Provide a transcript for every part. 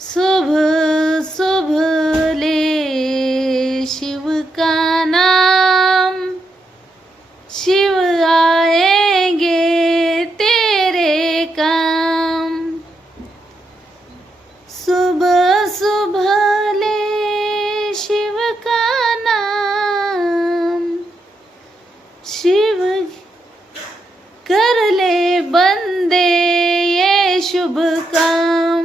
शुभ शुभ ले शिव का नाम। शिव आएंगे तेरे काम। शुभ शुभले ले शिव का नाम। शिव कर ले बंदे ये शुभ काम।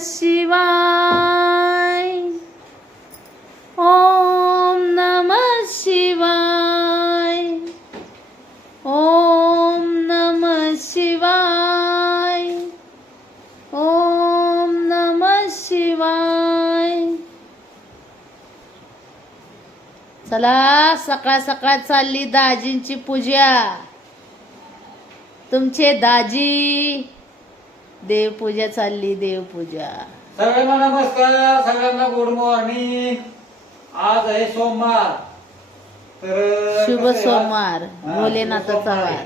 शिवाय. ओम नमः शिवाय. ओम नमः शिवाय. ओम नमः शिवाय. चला सकाळ सकाळ चालली दाजींची पूजा. तुमचे दाजी देवपूजा चालली देवपूजा. सगळ्यांना नमस्कार सगळ्यांना गुड मॉर्निंग आज आहे सोमवार. तर शुभ कसं आहे आज? सोमवार हा, भोलेनाथाचा वार.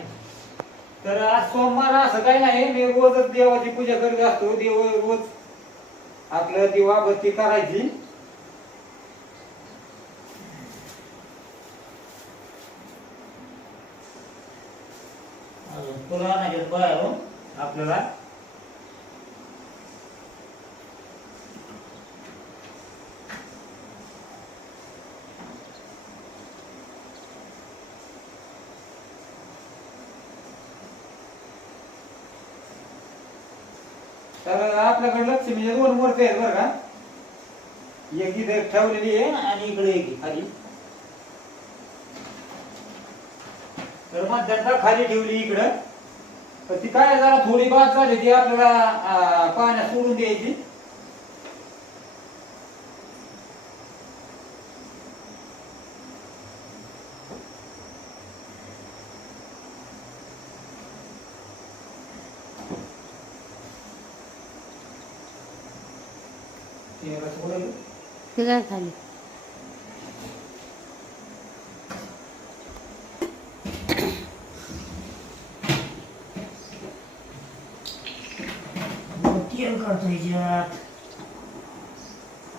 तर आज सोमवार असं काही नाही मी रोजच देवाची पूजा करत असतो. देव रोज आपलं दिवाबत्ती करायची. अजून नाही बाहेरून आपल्याला. तर आपल्याकडे लक्ष्मीच्या दोन मूर्ती आहेत बरं का. एक इथे ठेवलेली आहे आणि इकडे एक खाली. तर मध्यंतरा खाली ठेवली इकडं. तर ती काय जरा थोडी बाद झाली ती आपल्याला पाण्यात सोडून द्यायची. ते काय खाली.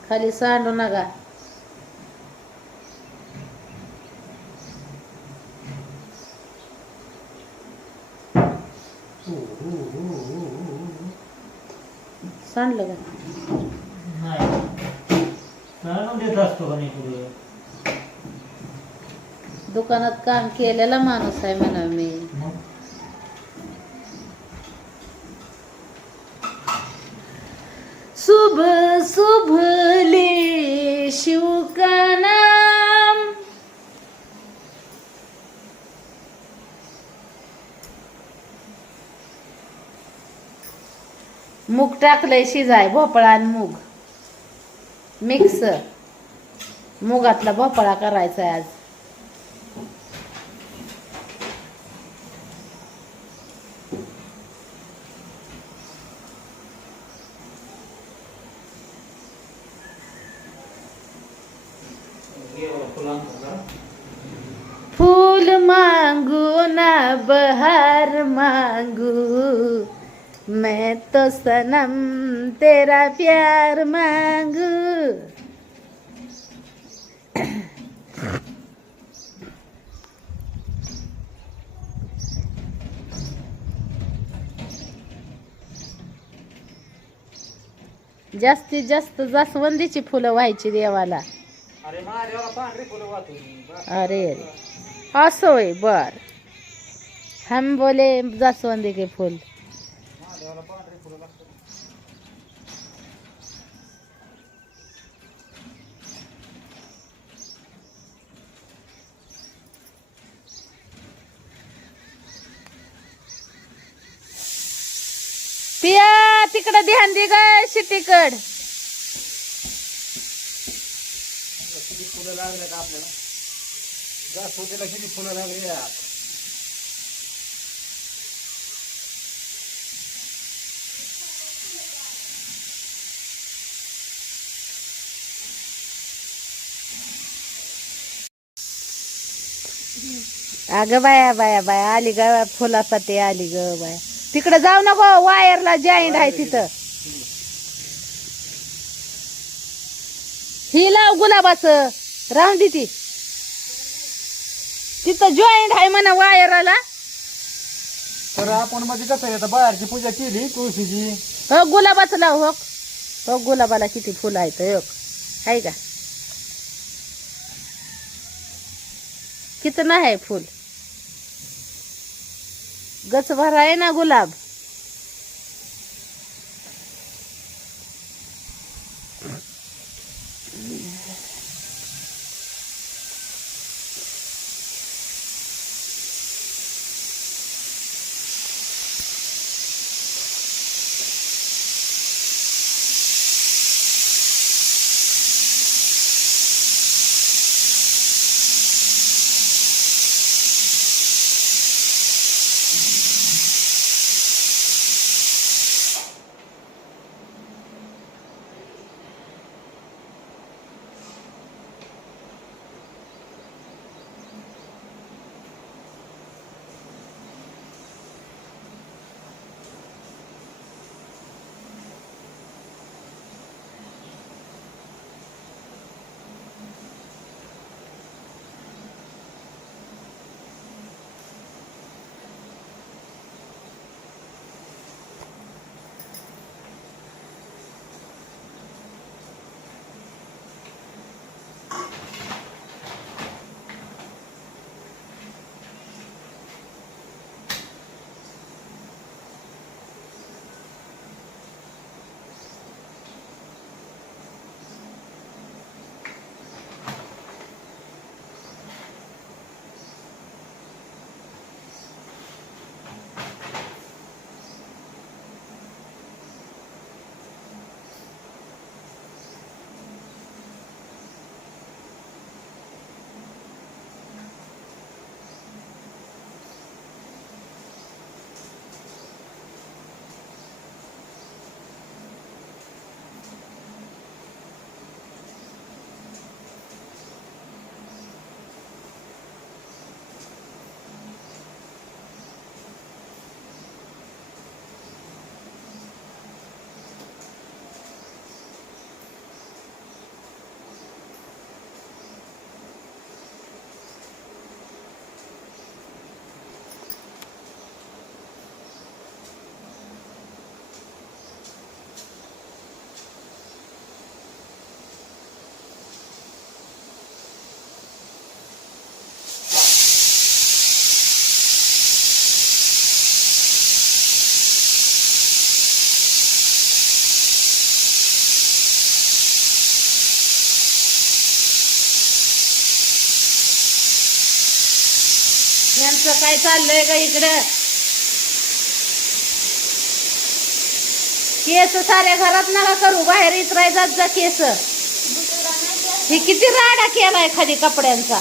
खाली सांडू नका. सांडलं का नाही देत असतो का नाही पुढे दुकानात काम केलेला माणूस आहे म्हणा मी. शुभ शुभ ले शिव का नाम. मूग टाकलंय शिजाय भोपळा आणि मूग. मिक्स मुगातला भोपळा करायचा आहे आज फूल मांगू ना बहार मांगू मैं तो सनम तेरा प्यार मांगू। जास्तीत जास्त जास्वंदीची फुलं व्हायची देवाला. अरे. अरे अरे. असं बर. हम बोले जास्वंदी के फूल. तिकडे ध्यान दे ग शेतीकड. किती फुलं लागले का आपल्याला किती फुलं अगं बाया बाया बाया आली ग फुलासाठी आली ग बाया. तिकडे जाऊ नको वायरला जॉईंट आहे तिथं. ही लाव गुलाबाचं. राहून दे ती. तिथं जॉईंट आहे म्हणा वायरला. तर आपण मध्ये कसं आहे आता बाहेरची पूजा केली तुळशीची. हो गुलाबाचं लाव हो. हो गुलाबाला किती फुलं आहेत हो. आहे का? किती आहे फुल? गच भरा आहे ना गुलाब? यांचं काय चाललंय ग इकडं? केस साऱ्या घरात नका करू बाहेर इतरायचात जा केस. हे किती राडा केलाय खाली कपड्यांचा.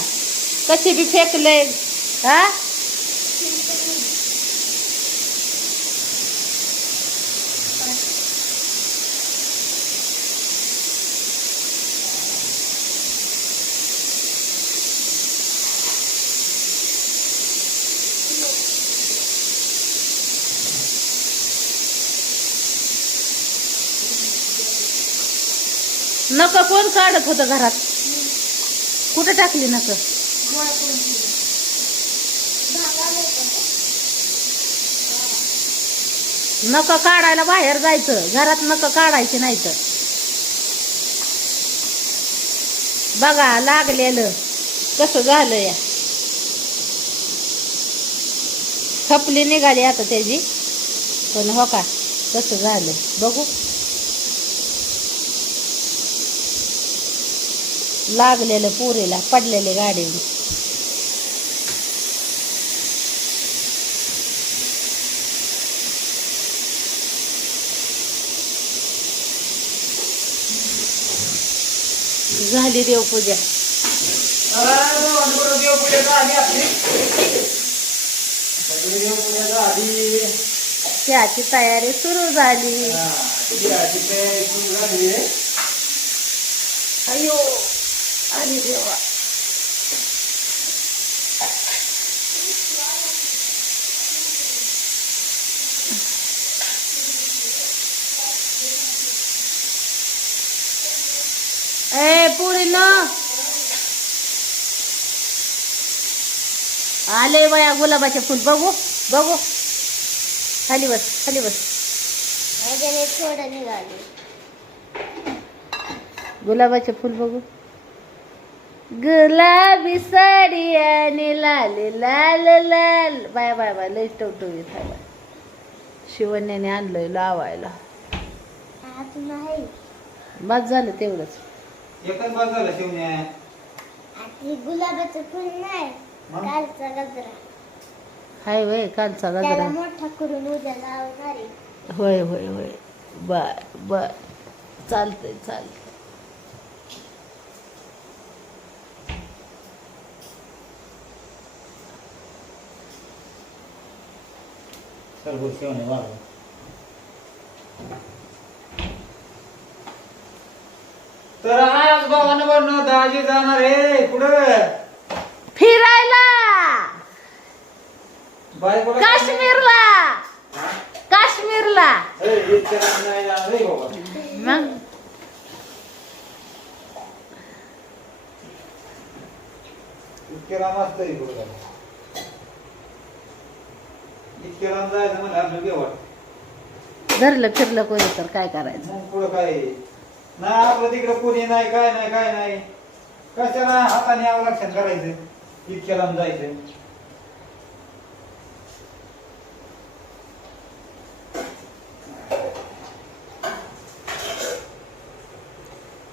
कशी बी फेकले हा? नक कोण काढत होतं घरात? कुठं टाकली नक? नक काढायला बाहेर जायचं. घरात नक काढायचे नाही तर. बघा लागलेलं. कसं झालं या? खपली निघाली आता त्याची. पण हो का कसं झालं? बघू. लागलेलं पुरीला पडलेले गाडीवर झाली देवपूजा. त्याची तयारी सुरू झाली. हा. अयो. आणि देवा. पुरी ना आले वया गुलाबाचे फुल. बघू बघू. खाली बस खाली बस. निघाले. गुलाबाचे फुल बघू. गुलाबी साडी आणि लाल लाल लाल. Bye bye bye. लई टवटवीत आहे बाय. शिवण्याने आणलंय लावायला. झालं तेवढंच. एकच बाज झालं शिवण्या आपली गुलाबाचं फुल नाही मग? कालचा गजरा. हाय वय कालचा त्याला गजरा मोठा करून उद्या लावणार आहे. होय होय होय. बर बर चालतंय चालतंय. सर्व शिवण्या वाढवा तर आज भावानं बनणं दाजी जाणार आहे. कुठं फिरायला. काश्मीरला. काश्मीरला. ए, इतक्या लांब नाही जाणार रे बाबा. मग? इतक्या लांब असतं कुठं लांब जायचं म्हणजे आपलं धरलं फिरलं कोणी तर काय करायचं? मग पुढं काय? नाही आपलं तिकडं कोणी नाही काय नाही काय नाही. कशाला हाताने अवलक्षण करायचं? इतक्या लांब जायचं.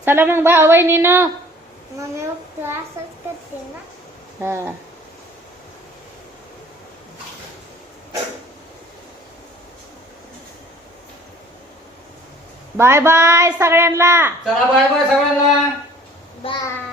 चला मग भाऊ बहिणीनं मम्मी तू असंच करते ना? हा. बाय बाय सगळ्यांना. चला बाय बाय सगळ्यांना. बाय.